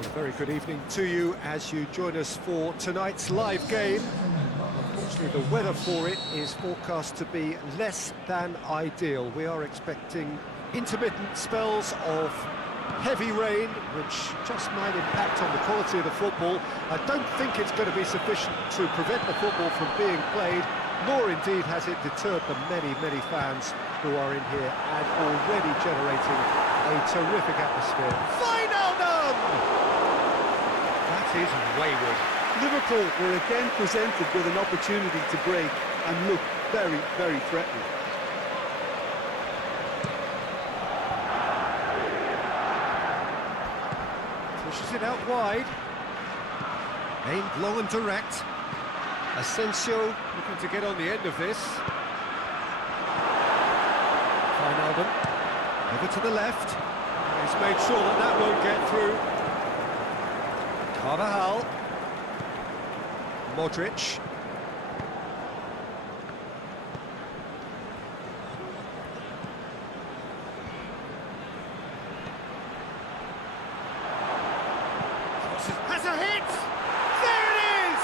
Well, a very good evening to you as you join us for tonight's live game. Unfortunately, the weather for it is forecast to be less than ideal. We are expecting intermittent spells of heavy rain, which just might impact on the quality of the football. I don't think it's going to be sufficient to prevent the football from being played, nor indeed has it deterred the many, many fans who are in here and already generating a terrific atmosphere. Wijnaldum! That is wayward. Liverpool were again presented with an opportunity to break and look very, very threatening. Pushes it out wide. Aimed long and direct. Asensio looking to get on the end of this. Wijnaldum over to the left. He's made sure that that won't get through. Carvajal. Modric. Has a hit! There it is!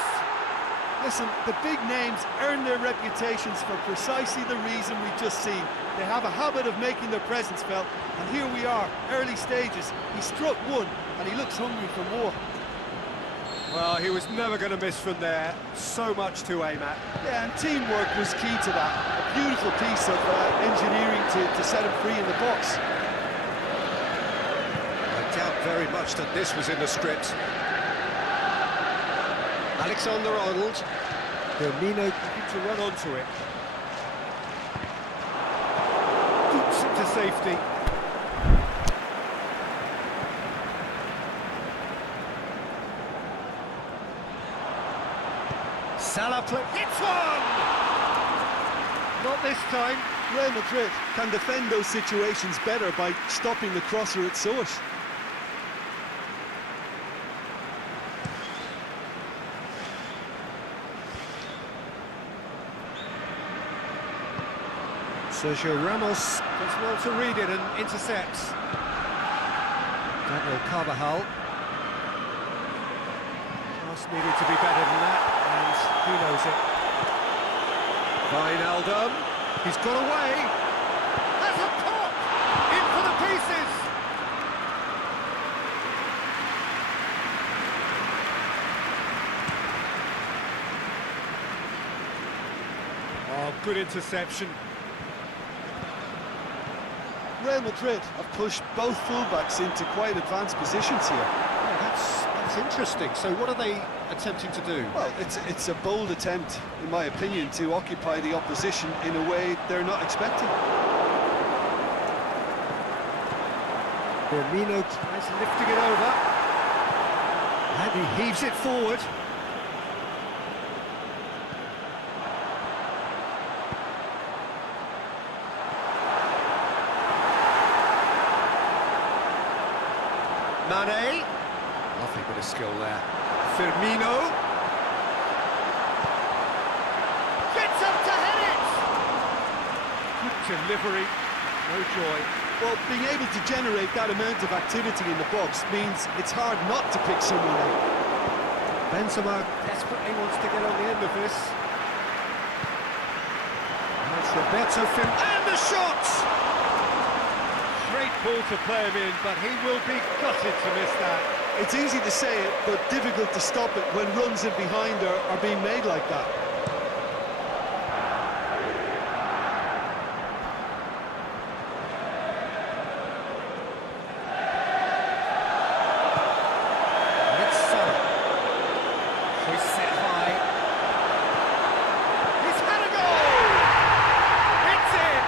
Listen, the big names earn their reputations for precisely the reason we've just seen. They have a habit of making their presence felt, and here we are, early stages. He struck one, and he looks hungry for more. Well, he was never going to miss from there. So much to aim at. Yeah, and teamwork was key to that. A beautiful piece of engineering to set him free in the box. I doubt very much that this was in the script. Alexander-Arnold. Firmino looking to run onto it. Boots it to safety. Salah hits one! Not this time. Real Madrid can defend those situations better by stopping the crosser at source. Sergio Ramos does well to read it and intercepts. Daniel Carvajal. Pass needed to be better than that, and he knows it. Wijnaldum, he's got away. That's a pop! In for the pieces! Oh, good interception. Real Madrid have pushed both fullbacks into quite advanced positions here. Yeah, that's interesting. So what are they attempting to do? Well, it's a bold attempt, in my opinion, to occupy the opposition in a way they're not expecting. Firmino tries lifting it over. And he heaves it forward. Mane, lovely bit of skill there. Firmino gets up to head it. Good delivery, no joy. Well, being able to generate that amount of activity in the box means it's hard not to pick someone out. Benzema desperately wants to get on the end of this. That's Roberto Firmino, and the shot! Great ball to play him in, but he will be gutted to miss that. It's easy to say it, but difficult to stop it when runs in behind are being made like that. It's Salah. He's set high. He's had a goal! It's in!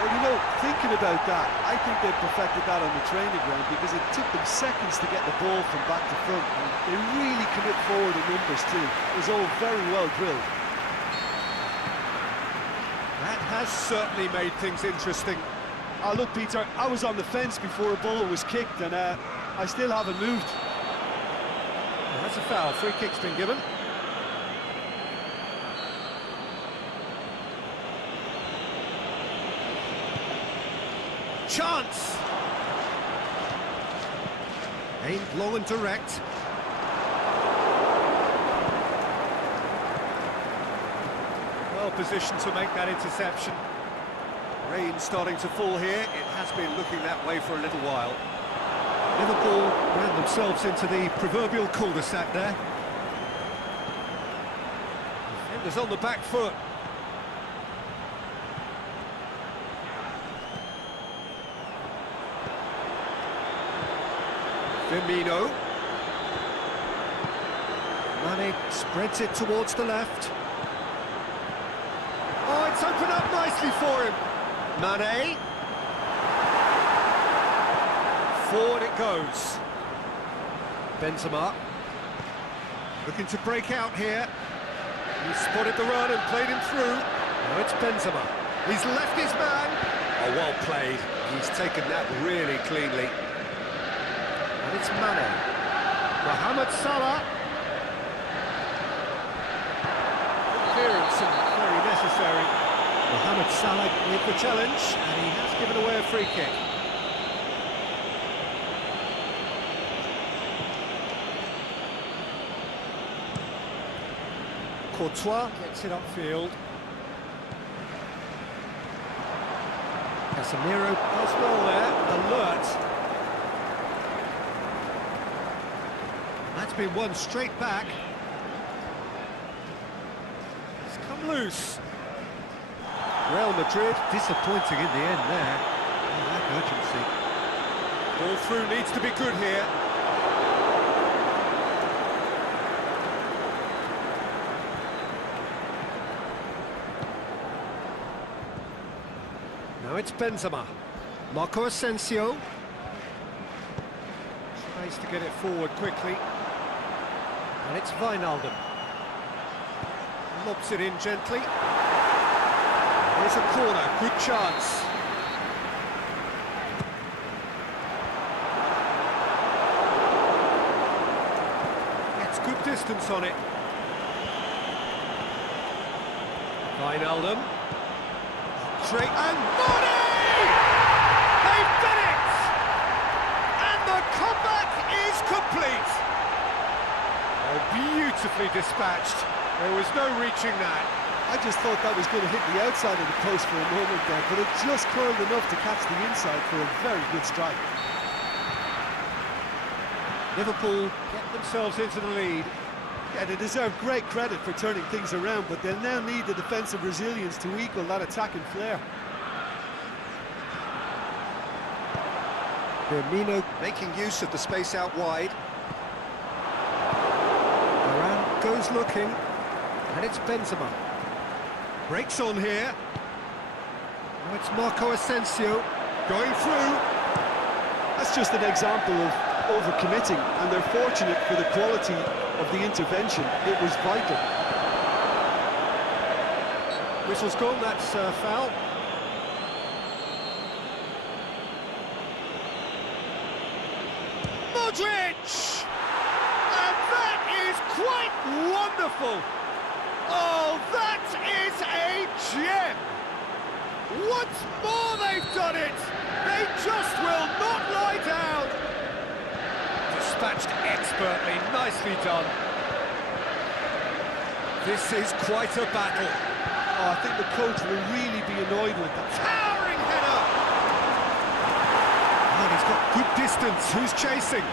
Well, you know, thinking about that, I think they perfected that on the training ground because it took them seconds to get the ball from back to front, and they really commit forward in numbers too. It was all very well drilled. That has certainly made things interesting. Oh, look, Peter, I was on the fence before a ball was kicked, and I still haven't moved. Well, that's a foul. Free kick's been given. Chance! Aimed long and direct. Well positioned to make that interception. Rain starting to fall here. It has been looking that way for a little while. Liverpool ran themselves into the proverbial cul-de-sac there. Defenders on the back foot. Firmino. Mane spreads it towards the left. Oh, it's opened up nicely for him. Mane. Forward it goes. Benzema. Looking to break out here. He spotted the run and played him through. Now it's Benzema. He's left his man. Oh, well played. He's taken that really cleanly. And it's Mane. Mohamed Salah. Clearance and very necessary. Mohamed Salah with the challenge, and he has given away a free kick. Courtois gets it upfield. Casemiro does well there, alert. That's been won straight back. It's come loose. Real Madrid disappointing in the end there. Oh, that urgency. Ball through needs to be good here. Now it's Benzema. Marco Asensio. Tries to get it forward quickly. And it's Wijnaldum. Lobs it in gently. Here's a corner, good chance. Gets good distance on it. Wijnaldum. Straight and Mane! They've done it! And the comeback is complete. Oh, beautifully dispatched. There was no reaching that. I just thought that was going to hit the outside of the post for a moment there, but it just curled enough to catch the inside for a very good strike. Liverpool get themselves into the lead. Yeah, they deserve great credit for turning things around, but they'll now need the defensive resilience to equal that attacking flair. Firmino making use of the space out wide. Varane goes looking, and it's Benzema. Breaks on here. Now it's Marco Asensio going through. That's just an example of overcommitting, and they're fortunate for the quality of the intervention. It was vital. Whistle's gone, that's foul. Modric! And that is quite wonderful! Oh, that is a gem! Once more they've done it! They just will not lie down! Dispatched expertly, nicely done. This is quite a battle. Oh, I think the coach will really be annoyed with that. Towering header! And he's got good distance. Who's chasing?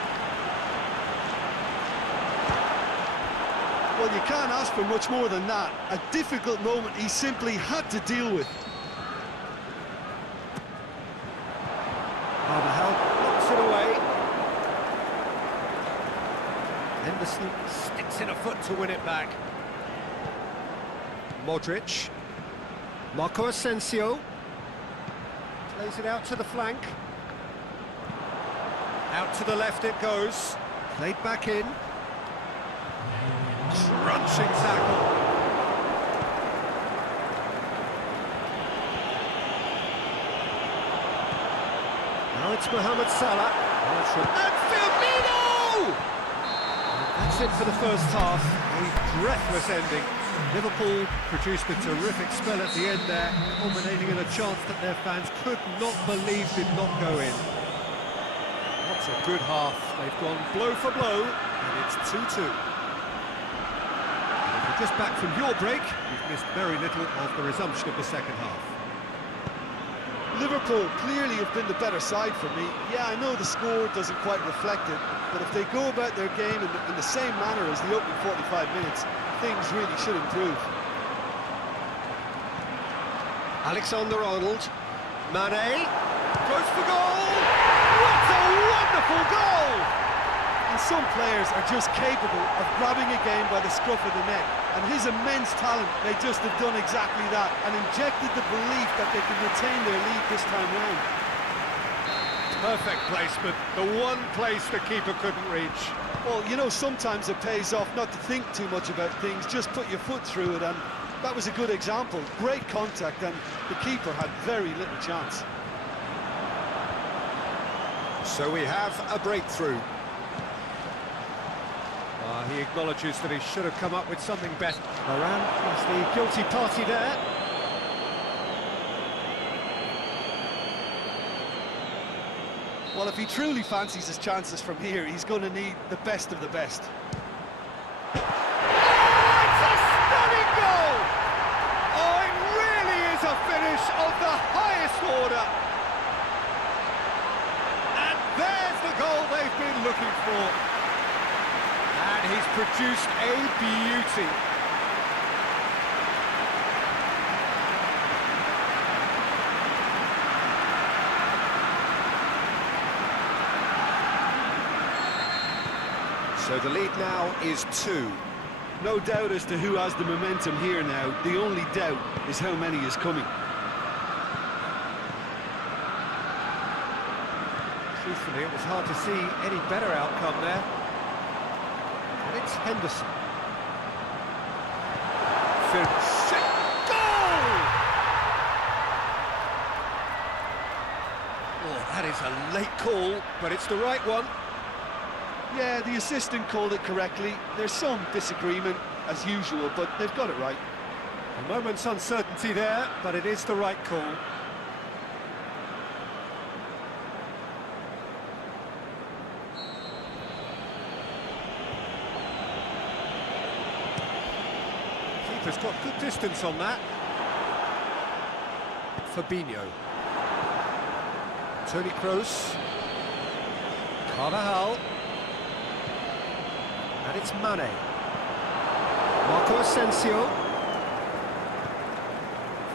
Well, you can't ask for much more than that. A difficult moment he simply had to deal with. Carvajal knocks it away. Henderson sticks in a foot to win it back. Modric. Marco Asensio. Plays it out to the flank. Out to the left it goes. Played back in. Crunching tackle. Now it's Mohamed Salah. And Firmino! That's it for the first half. A breathless ending. Liverpool produced a terrific spell at the end there, culminating in a chance that their fans could not believe did not go in. What It's a good half. They've gone blow for blow, and it's 2-2. If you're just back from your break, you've missed very little of the resumption of the second half. Liverpool clearly have been the better side for me. Yeah, I know the score doesn't quite reflect it, but if they go about their game in the same manner as the opening 45 minutes, things really should improve. Alexander-Arnold, Mane, goes for goal! What a wonderful goal! And some players are just capable of grabbing a game by the scruff of the neck, and his immense talent may just have done exactly that and injected the belief that they can retain their lead this time round. Perfect placement, the one place the keeper couldn't reach. Well, you know, sometimes it pays off not to think too much about things, just put your foot through it, and that was a good example. Great contact, and the keeper had very little chance. So we have a breakthrough. He acknowledges that he should have come up with something better. Varane is the guilty party there. Well, if he truly fancies his chances from here, he's going to need the best of the best. Oh, it's a stunning goal! Oh, it really is a finish of the highest order. And there's the goal they've been looking for. And he's produced a beauty. So the lead now is 2. No doubt as to who has the momentum here now. The only doubt is how many is coming. Truthfully, it was hard to see any better outcome there. And it's Henderson. Goal! Oh, that is a late call, but it's the right one. Yeah, the assistant called it correctly. There's some disagreement, as usual, but they've got it right. A moment's uncertainty there, but it is the right call. Keeper's got good distance on that. Fabinho. Toni Kroos. Carvajal. And it's Mane. Marco Asensio.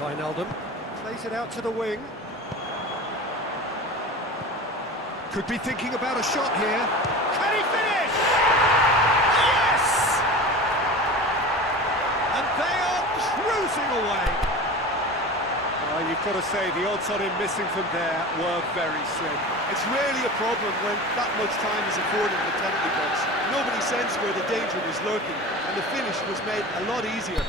Wijnaldum plays it out to the wing. Could be thinking about a shot here. Can he finish? Yes! And they are cruising away. You've got to say, the odds on him missing from there were very slim. It's rarely a problem when that much time is afforded in the penalty box. Nobody sensed where the danger was lurking, and the finish was made a lot easier.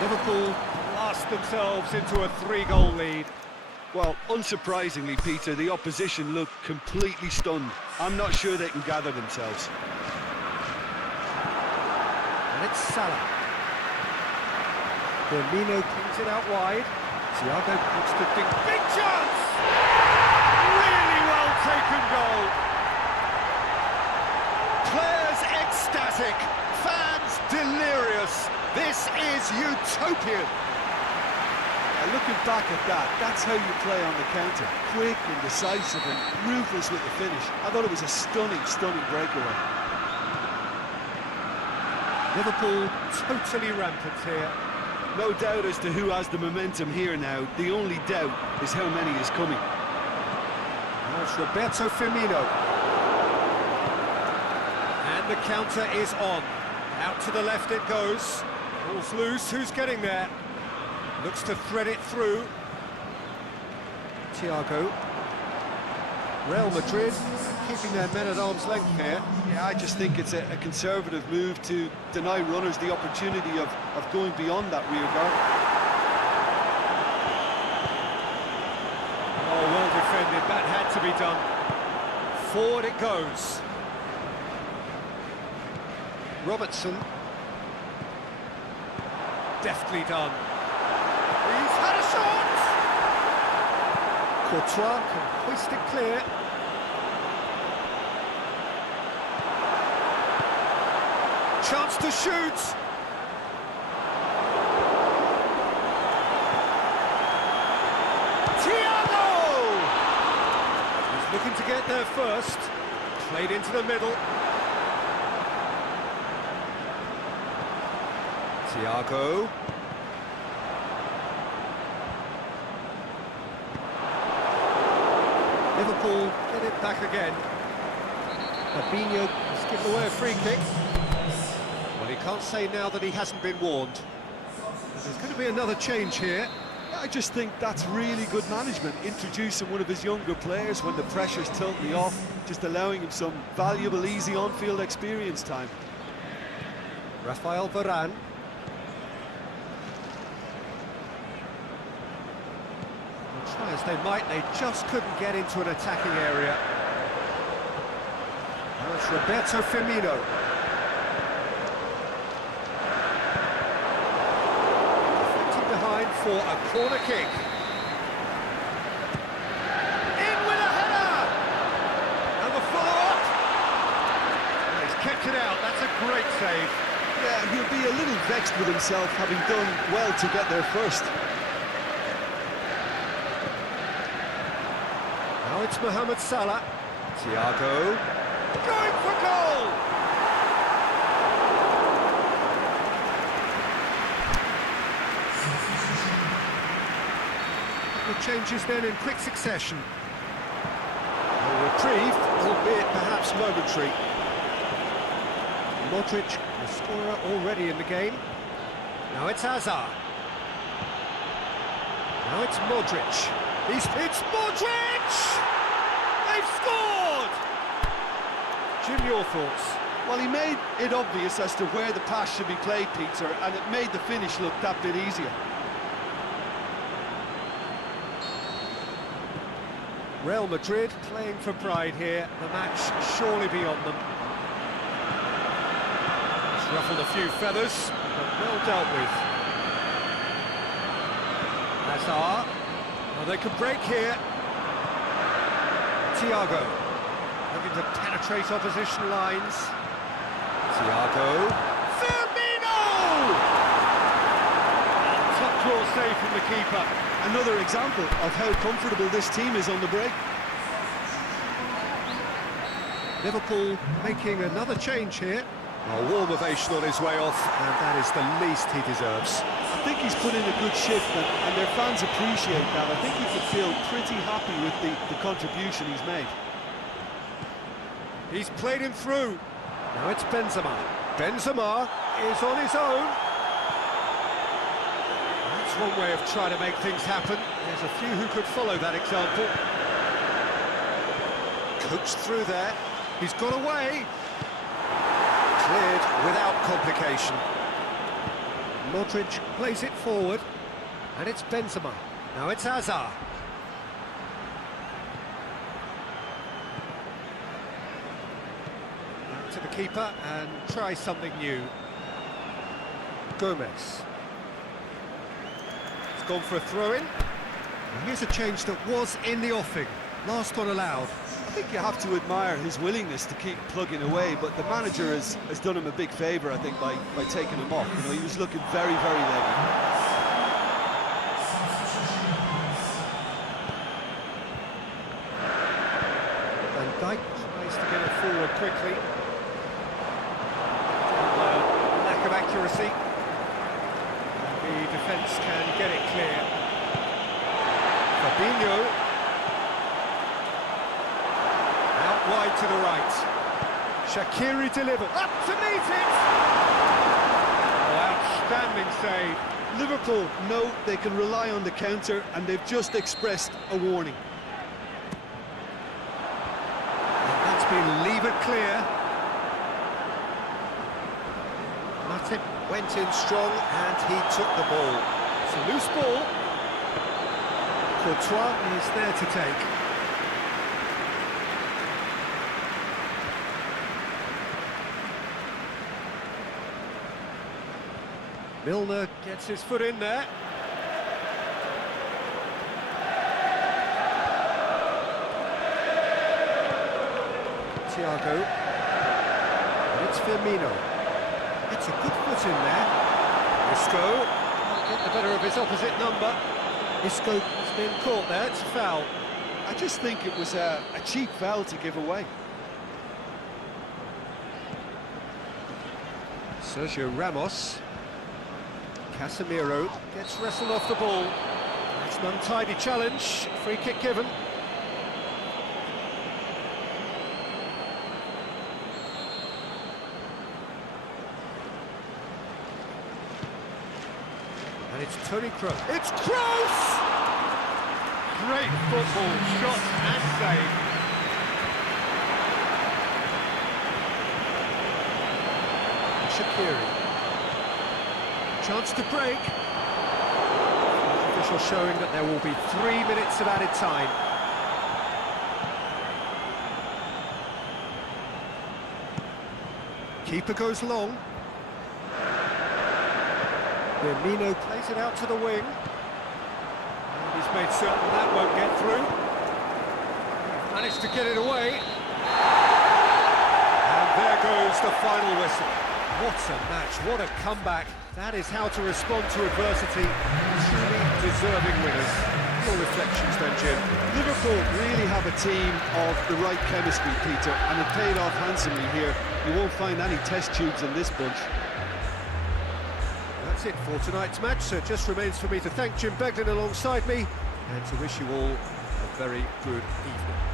Liverpool blast themselves into a 3-goal lead. Well, unsurprisingly, Peter, the opposition look completely stunned. I'm not sure they can gather themselves. And it's Salah. Firmino kicks it out wide. Thiago puts the thing. Big chance! Really well taken goal. Players ecstatic. Fans delirious. This is utopian. Looking back at that, that's how you play on the counter. Quick and decisive and ruthless with the finish. I thought it was a stunning, stunning breakaway. Liverpool totally rampant here. No doubt as to who has the momentum here now. The only doubt is how many is coming. Now it's Roberto Firmino. And the counter is on. Out to the left it goes. Ball's loose, who's getting there? Looks to thread it through. Thiago. Real Madrid keeping their men at arm's length here. Yeah, I just think it's a conservative move to deny runners the opportunity of going beyond that rear guard. Oh, well defended, that had to be done. Forward it goes. Robertson. Deftly done. He's had a shot! Courtois can hoist it clear. Chance to shoot! Thiago! He's looking to get there first. Played into the middle. Thiago. Liverpool get it back again. Fabinho has given away a free kick. Well, he can't say now that he hasn't been warned. There's going to be another change here. I just think that's really good management, introducing one of his younger players when the pressure's totally off, just allowing him some valuable, easy on-field experience time. Rafael Varane. Well, try as they might, they just couldn't get into an attacking area. Now it's Roberto Firmino. Deflected behind for a corner kick. In with a header! And the follow-up! He's kept it out, that's a great save. Yeah, he'll be a little vexed with himself, having done well to get there first. Now it's Mohamed Salah. Thiago. Going for goal! The changes then in quick succession. A reprieve, albeit perhaps momentary. Modric, the scorer already in the game. Now it's Hazard. Now it's Modric. It's Modric! They've scored! Jim, your thoughts? Well, he made it obvious as to where the pass should be played, Peter, and it made the finish look that bit easier. Real Madrid playing for pride here. The match surely beyond them. It's ruffled a few feathers, but well dealt with. Hazard. Well, they could break here. Thiago. Looking to penetrate opposition lines. Thiago. Firmino! Top draw save from the keeper. Another example of how comfortable this team is on the break. Liverpool making another change here. A warm ovation on his way off, and that is the least he deserves. I think he's put in a good shift, and their fans appreciate that. I think he can feel pretty happy with the contribution he's made. He's played him through. Now it's Benzema. Benzema is on his own. That's one way of trying to make things happen. There's a few who could follow that example. Coached through there. He's got away. Cleared without complication. Modric plays it forward. And it's Benzema. Now it's Hazard. Back to the keeper and try something new. Gomez. It's gone for a throw-in. And here's a change that was in the offing. Last one allowed. I think you have to admire his willingness to keep plugging away, but the manager has done him a big favour, I think, by taking him off. You know, he was looking very, very leggy. Van Dijk tries to get it forward quickly. Lack of accuracy. The defence can get it clear. Fabinho. Out wide to the right. Shaqiri delivered. Up to meet it! Oh, outstanding save. Liverpool know they can rely on the counter, and they've just expressed a warning. And that's been levered clear. Matip went in strong and he took the ball. It's a loose ball. Courtois is there to take. Milner gets his foot in there. Thiago. And it's Firmino. It's a good foot in there. Isco. Can't get the better of his opposite number. Isco has been caught there, it's a foul. I just think it was a cheap foul to give away. Sergio Ramos. Casemiro gets wrestled off the ball. It's an untidy challenge, free kick given. And it's Toni Kroos. It's Kroos! Great football, shot and save. Shaqiri. Chance to break. Official showing that there will be 3 minutes of added time. Keeper goes long. Firmino plays it out to the wing. And he's made certain that won't get through. Managed to get it away. And there goes the final whistle. What a match, what a comeback. That is how to respond to adversity. Truly deserving winners. Your reflections then, Jim? Liverpool really have a team of the right chemistry, Peter, and it paid off handsomely here. You won't find any test tubes in this bunch. That's it for tonight's match, so it just remains for me to thank Jim Beglin alongside me and to wish you all a very good evening.